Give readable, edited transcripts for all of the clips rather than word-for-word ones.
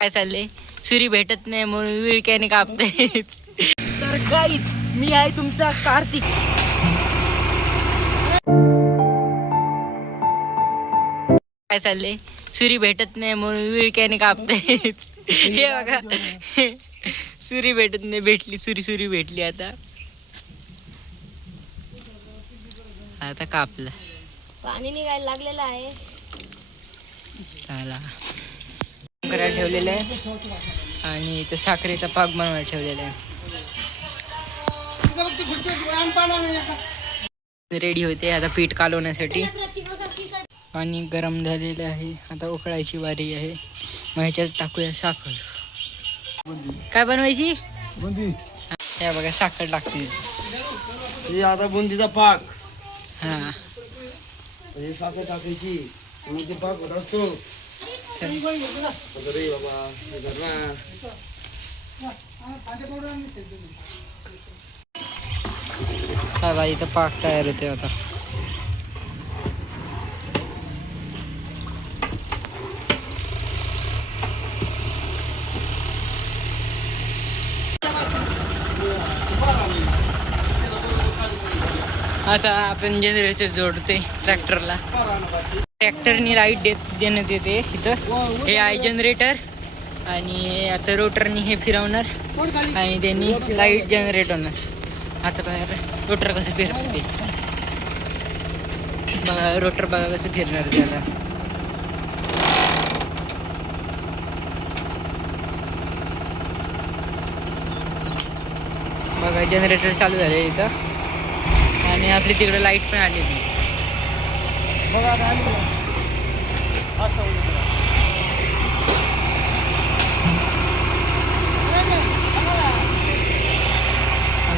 काय चाललंय? सुरी भेटत नाही म्हणून विळक्याने कापते. तर गाईज मी आहे तुमचा कार्तिक. काय चाललंय? सुरी भेटत नाही म्हणून विळक्याने कापते. हे बघा, सुरी भेटत नाही, भेटली सुरी भेटली. आता कापला. पाणी निघायला लागलेलं आहे. त्याला करायला ठेवलेलं आहे आणि इथं साखरेचा पाक बनवायला ठेवलेला आहे. रेडी होते आता पीठ कालवण्यासाठी. पाणी गरम झालेलं आहे, आता उकळायची वारी आहे. मग ह्याच्यात टाकूया साखर. काय बनवायची? बुंदी. हे बघा साखर लागते. हे आता बुंदीचा पाक. हा, हे साखर टाकायची आणि ते पाक होत असतो. अरे बाबा हे धर ना. चला इथं पाक तयार होते आता. आता आपण जनरेटर जोडते ट्रॅक्टरला. ट्रॅक्टरनी लाईट देण्यात येते इथं. हे आहे जनरेटर आणि आता रोटरनी हे फिरवणार आणि त्यांनी लाईट जनरेट होणार. आता बघा रोटर कसं फिरणार ते. बघा रोटर बघा कसं फिरणार त्याला. बघा जनरेटर चालू झाले इथं आणि आपली तिकडे लाईट पण आलेली. बघा आता आता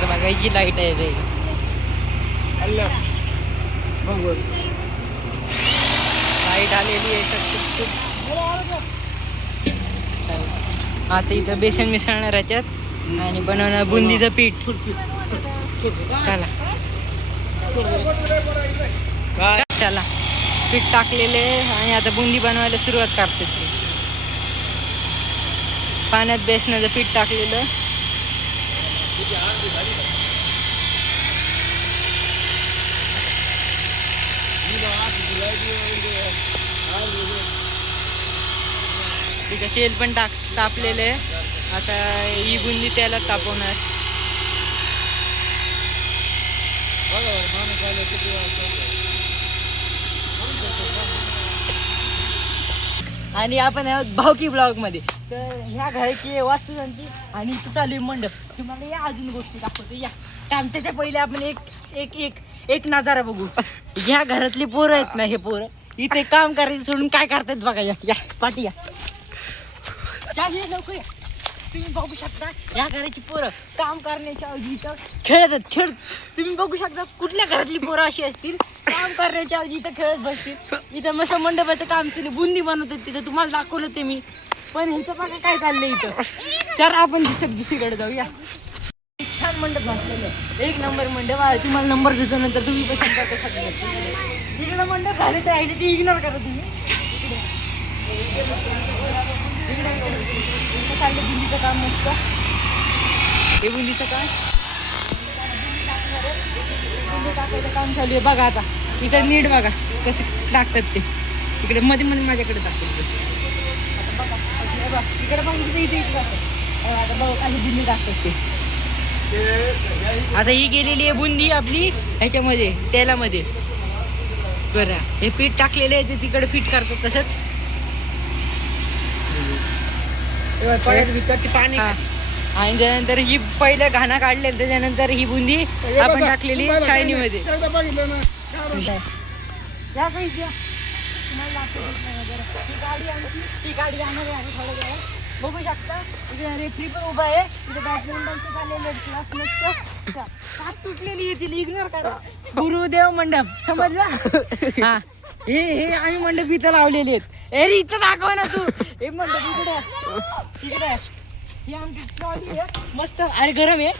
बघायची लाईट आहे रे. लाईट आलेली आहे. आता इथं बेसन मिसळणार याच्यात आणि बनवणार बुंदीचं पीठ. चला चला पीठ टाकलेले आणि आता बुंदी बनवायला सुरुवात करते. पाण्यात बेसनाचं पीठ टाकलेलं. तिथं तेल पण तापलेलं आहे. आता ही बुंदी त्याला तापवणार. आणि आपण आहोत भावकी ब्लॉग मध्ये. तर ह्या घराची वास्तुशांती आणि इथं चालू आहे मंडप. तुम्हाला या अजून गोष्टी दाखवतो या. त्याच्या पहिले आपण एक नजारा बघू. ह्या घरातली पोरं आहेत ना, हे पोरं इथे काम करायचं सोडून काय करतात बघा. या पाठी या लवकर. तुम्ही बघू शकता या घराची पोरं काम करण्याच्या ऐवजी इथं खेळत. तुम्ही बघू शकता कुठल्या घरातली पोरं अशी असतील काम करण्याच्या ऐवजी इथं खेळत बसतील. इथं मस्त मंडपाचं काम केलं, बुंदी बनवतात तिथं. तुम्हाला दाखवलं ते मी. पण इथं बघा काय चाललंय इथं. चला आपण दुसरीकडे जाऊया. छान मंडप घातलेलं आहे, एक नंबर मंडप आहे. तुम्हाला नंबर देतो नंतर, तुम्ही पसंत करता सगळं. तिकडं मंडप घाले तर राहिले ते इग्नोर करा तुम्ही. इकडे चाललं बुंदीचं काम मस्त. हे बुंदीचं काम बुंदी टाकायचं काम चालू आहे बघा. आता इथं नीट बघा कसं टाकतात ते. इकडे मध्ये माझ्याकडे टाकतात. आता बघा इकडे पण इथे टाकतात. आता बघा काही बुंदी टाकतात ते. आता ही गेलेली आहे बुंदी आपली ह्याच्यामध्ये तेलामध्ये. बरं हे पीठ टाकलेलं आहे ते तिकडे पीठ करतात तसंच. पाणी आणि त्यानंतर ही पहिलं घाणा काढले, त्याच्यानंतर ही बुंदी आपण टाकलेली चाळणीमध्ये. ही गाडी जाणार आहे आणि थोडं वेळ बघू शकता. इथे रेफरी पण उभा आहे. इथे बॅडमिंटनचं चाललेलं क्लास मस्त. हात तुटलेली आहे तिला इग्नोर करा. गुरुदेव मंडप समजला. हा हे आम्ही मंडप इथं लावलेले आहेत. अरे इथं दाखव ना तू. हे मंडप इकडे ही आमची ट्रॉली आहे मस्त. अरे गरम आहे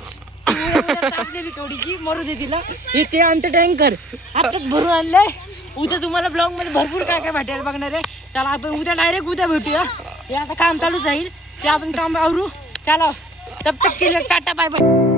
टाकलेली थोडीशी, मरू दे तिला. हे ते आमचं टँकर आताच भरून आणलंय. उद्या तुम्हाला ब्लॉग मध्ये भरपूर काय भेटायला बघणार आहे. चला आपण उद्या डायरेक्ट भेटूया. हे आता काम चालू जाईल ते आपण काम आवरू चला तब तक के लिए टाटा बाय बाय.